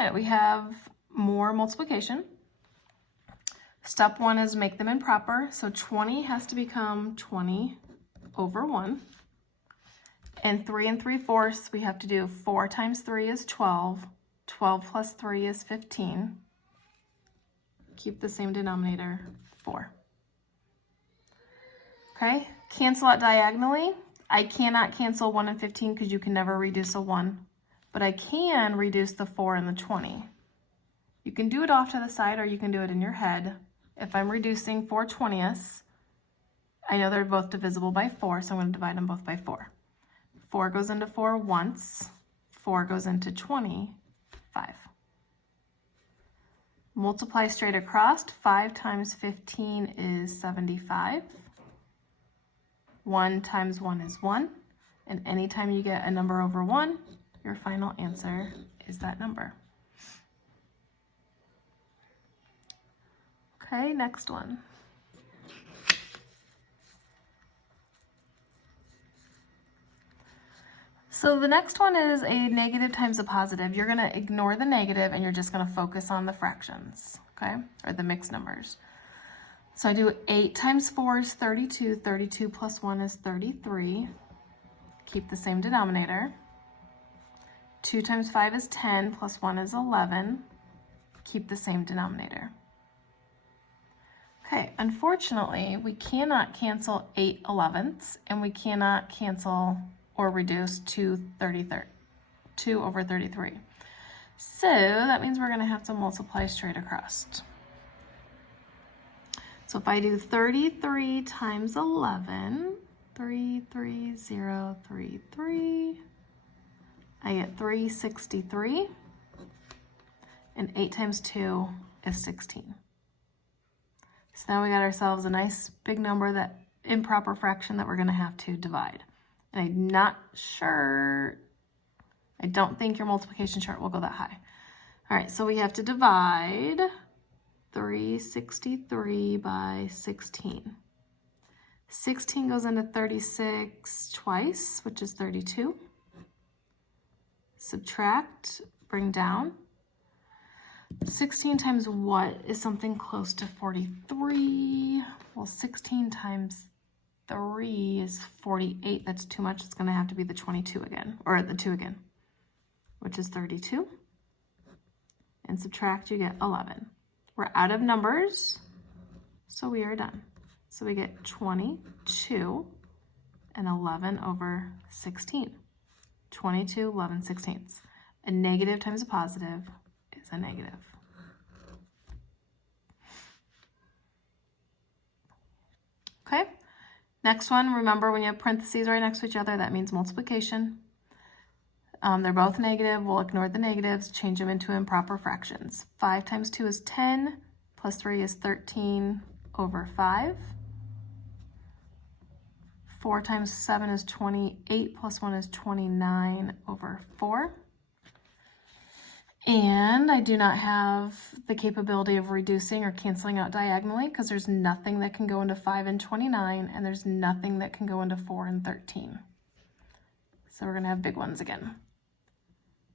right, we have more multiplication. Step 1 is make them improper. So 20 has to become 20 over 1. And 3 3/4, we have to do 4 times 3 is 12. 12 plus 3 is 15. Keep the same denominator, 4. Okay, cancel out diagonally. I cannot cancel 1 and 15 because you can never reduce a 1. But I can reduce the 4 and the 20. You can do it off to the side or you can do it in your head. If I'm reducing 4 20ths, I know they're both divisible by 4, so I'm going to divide them both by 4. 4 goes into 4 once, 4 goes into 20, 5. Multiply straight across, 5 times 15 is 75. 1 times 1 is 1, and anytime you get a number over 1, your final answer is that number. Okay, next one. So the next one is a negative times a positive. You're going to ignore the negative and you're just going to focus on the fractions, okay, or the mixed numbers. So I do 8 times 4 is 32. 32 plus 1 is 33. Keep the same denominator. 2 times 5 is 10 plus 1 is 11. Keep the same denominator. Okay, unfortunately, we cannot cancel 8 11ths, and we cannot cancel or reduce 2 over 33. So that means we're going to have to multiply straight across. So if I do 33 times 11, 33033, I get 363, and 8 times 2 is 16. So now we got ourselves a nice big number, that improper fraction that we're going to have to divide. And I'm not sure, I don't think your multiplication chart will go that high. All right, so we have to divide 363 by 16. 16 goes into 36 twice, which is 32. Subtract, bring down. 16 times what is something close to 43? Well, 16 times 3 is 48. That's too much. It's going to have to be the 22 again, or the 2 again, which is 32. And subtract, you get 11. We're out of numbers, so we are done. So we get 22 and 11 over 16. 22, 11 16ths. A negative times a positive is a negative. Okay, next one, remember when you have parentheses right next to each other, that means multiplication. They're both negative, we'll ignore the negatives, change them into improper fractions. 5 times 2 is 10, plus 3 is 13 over 5. 4 times 7 is 28, plus 1 is 29 over 4. And I do not have the capability of reducing or canceling out diagonally because there's nothing that can go into 5 and 29, and there's nothing that can go into 4 and 13. So we're going to have big ones again.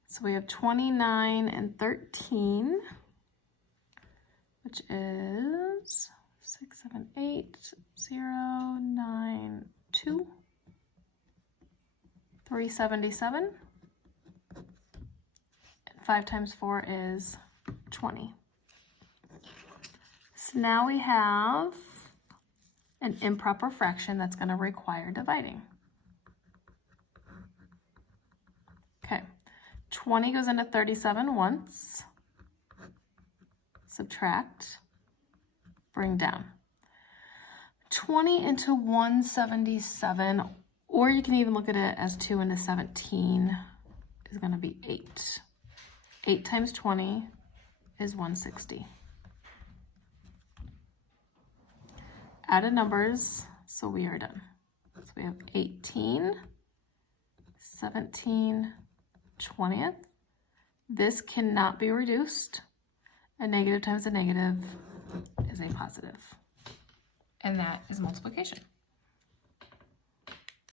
So we have 29 and 13, which is 6, 7, 8, 0, 9, 2, 377. 5 times 4 is 20. So now we have an improper fraction that's going to require dividing. Okay, 20 goes into 37 once. Subtract, bring down. 20 into 177, or you can even look at it as 2 into 17, is going to be 8. 8 times 20 is 160. Add numbers, so we are done. So we have 18, 17, 20th. This cannot be reduced. A negative times a negative is a positive. And that is multiplication.